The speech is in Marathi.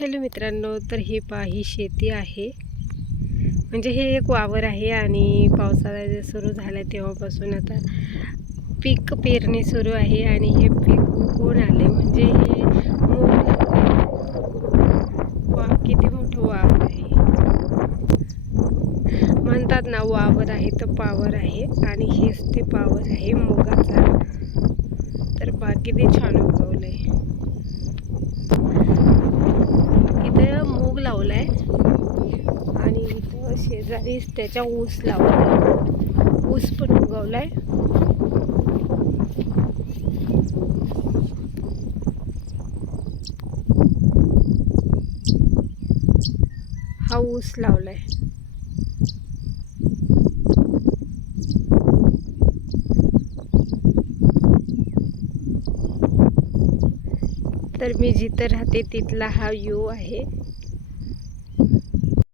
हॅलो मित्रांनो तर ही पा ही शेती आहे. म्हणजे हे एक वावर आहे आणि पावसाळा जे सुरू झाला तेव्हापासून आता पीक पेरणी सुरू आहे आणि हे पीक उगवून आले. म्हणजे हे वा किती मोठं वावर आहे. म्हणतात ना वावर आहे तर पावर आहे आणि हेच ते पावर आहे मुगाचा. तर बाकी ते छान उगवलं आहे मूग लावलाय आणि इथं शेजारीच त्याच्या ऊस लावला ऊस पण उगवलाय. हा ऊस लावलाय. तर मी जिथं राहते तिथला हा यू आहे.